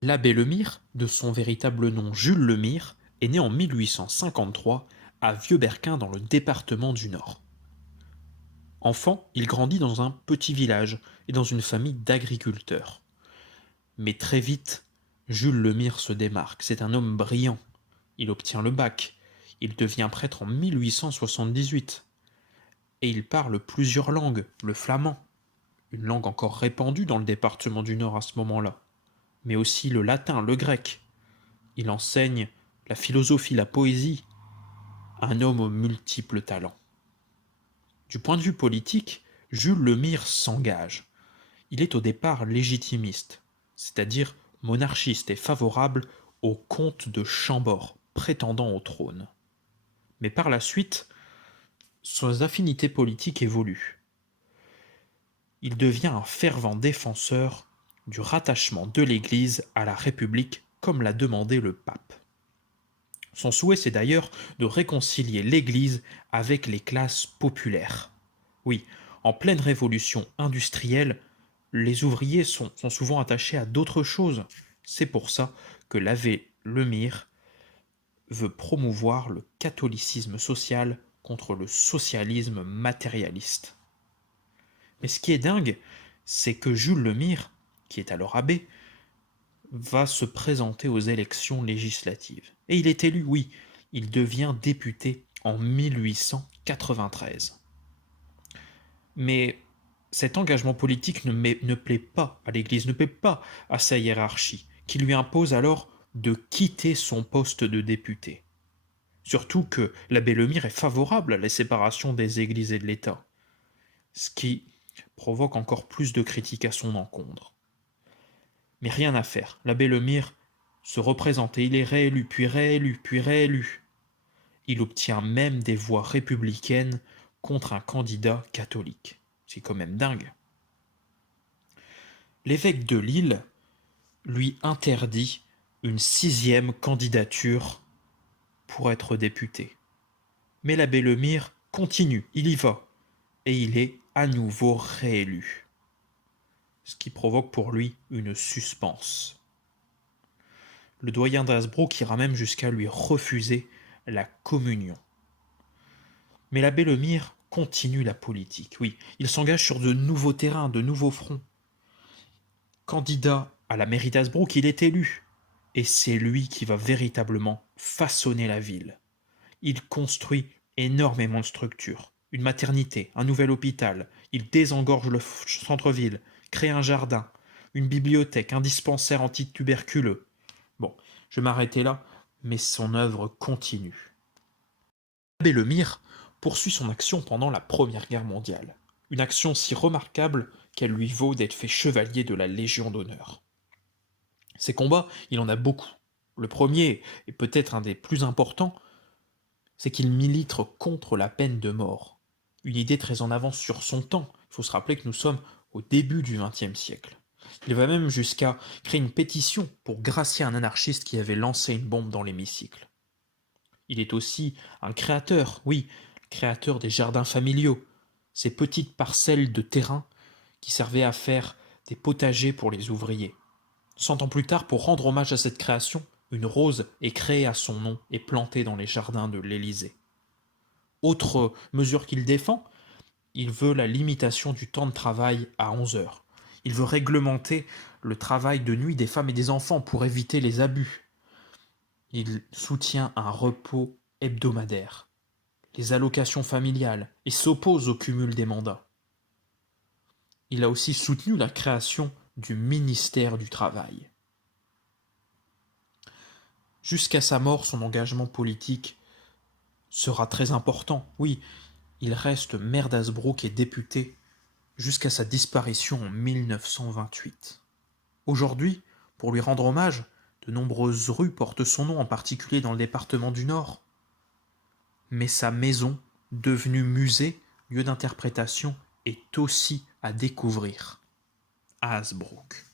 L'abbé Lemire, de son véritable nom Jules Lemire, est né en 1853 à Vieux-Berquin dans le département du Nord. Enfant, il grandit dans un petit village et dans une famille d'agriculteurs. Mais très vite, Jules Lemire se démarque. C'est un homme brillant. Il obtient le bac. Il devient prêtre en 1878. Et il parle plusieurs langues, le flamand, une langue encore répandue dans le département du Nord à ce moment-là, mais aussi le latin, le grec. Il enseigne la philosophie, la poésie, un homme aux multiples talents. Du point de vue politique, Jules Lemire s'engage. Il est au départ légitimiste, c'est-à-dire monarchiste et favorable au comte de Chambord, prétendant au trône. Mais par la suite, ses affinités politiques évoluent. Il devient un fervent défenseur du rattachement de l'Église à la République, comme l'a demandé le pape. Son souhait, c'est d'ailleurs de réconcilier l'Église avec les classes populaires. Oui, en pleine révolution industrielle, les ouvriers sont souvent attachés à d'autres choses. C'est pour ça que l'abbé Lemire veut promouvoir le catholicisme social contre le socialisme matérialiste. Mais ce qui est dingue, c'est que Jules Lemire, qui est alors abbé, va se présenter aux élections législatives. Et il est élu, oui, il devient député en 1893. Mais cet engagement politique ne plaît pas à l'Église, ne plaît pas à sa hiérarchie, qui lui impose alors de quitter son poste de député. Surtout que l'abbé Lemire est favorable à la séparation des églises et de l'État, ce qui provoque encore plus de critiques à son encontre. Mais rien à faire, l'abbé Lemire se représente et il est réélu, puis réélu, puis réélu. Il obtient même des voix républicaines contre un candidat catholique. C'est quand même dingue. L'évêque de Lille lui interdit une 6e candidature pour être député. Mais l'abbé Lemire continue, il y va, et il est à nouveau réélu. Ce qui provoque pour lui une suspense. Le doyen d'Hasbrook ira même jusqu'à lui refuser la communion. Mais l'abbé Lemire continue la politique, oui, il s'engage sur de nouveaux terrains, de nouveaux fronts. Candidat à la mairie d'Hasbrook, il est élu. Et c'est lui qui va véritablement façonner la ville. Il construit énormément de structures. Une maternité, un nouvel hôpital. Il désengorge le centre-ville, crée un jardin, une bibliothèque, un dispensaire antituberculeux. Bon, je vais m'arrêter là, mais son œuvre continue. L'abbé Lemire poursuit son action pendant la Première Guerre mondiale. Une action si remarquable qu'elle lui vaut d'être fait chevalier de la Légion d'honneur. Ces combats, il en a beaucoup. Le premier, et peut-être un des plus importants, c'est qu'il milite contre la peine de mort. Une idée très en avance sur son temps. Il faut se rappeler que nous sommes au début du XXe siècle. Il va même jusqu'à créer une pétition pour gracier un anarchiste qui avait lancé une bombe dans l'hémicycle. Il est aussi un créateur, oui, créateur des jardins familiaux, ces petites parcelles de terrain qui servaient à faire des potagers pour les ouvriers. 100 ans plus tard, pour rendre hommage à cette création, une rose est créée à son nom et plantée dans les jardins de l'Élysée. Autre mesure qu'il défend, il veut la limitation du temps de travail à 11 heures. Il veut réglementer le travail de nuit des femmes et des enfants pour éviter les abus. Il soutient un repos hebdomadaire, les allocations familiales et s'oppose au cumul des mandats. Il a aussi soutenu la création du ministère du Travail. Jusqu'à sa mort, son engagement politique sera très important. Oui, il reste maire d'Hasbrook et député jusqu'à sa disparition en 1928. Aujourd'hui, pour lui rendre hommage, de nombreuses rues portent son nom, en particulier dans le département du Nord. Mais sa maison, devenue musée, lieu d'interprétation, est aussi à découvrir à Hasbrook.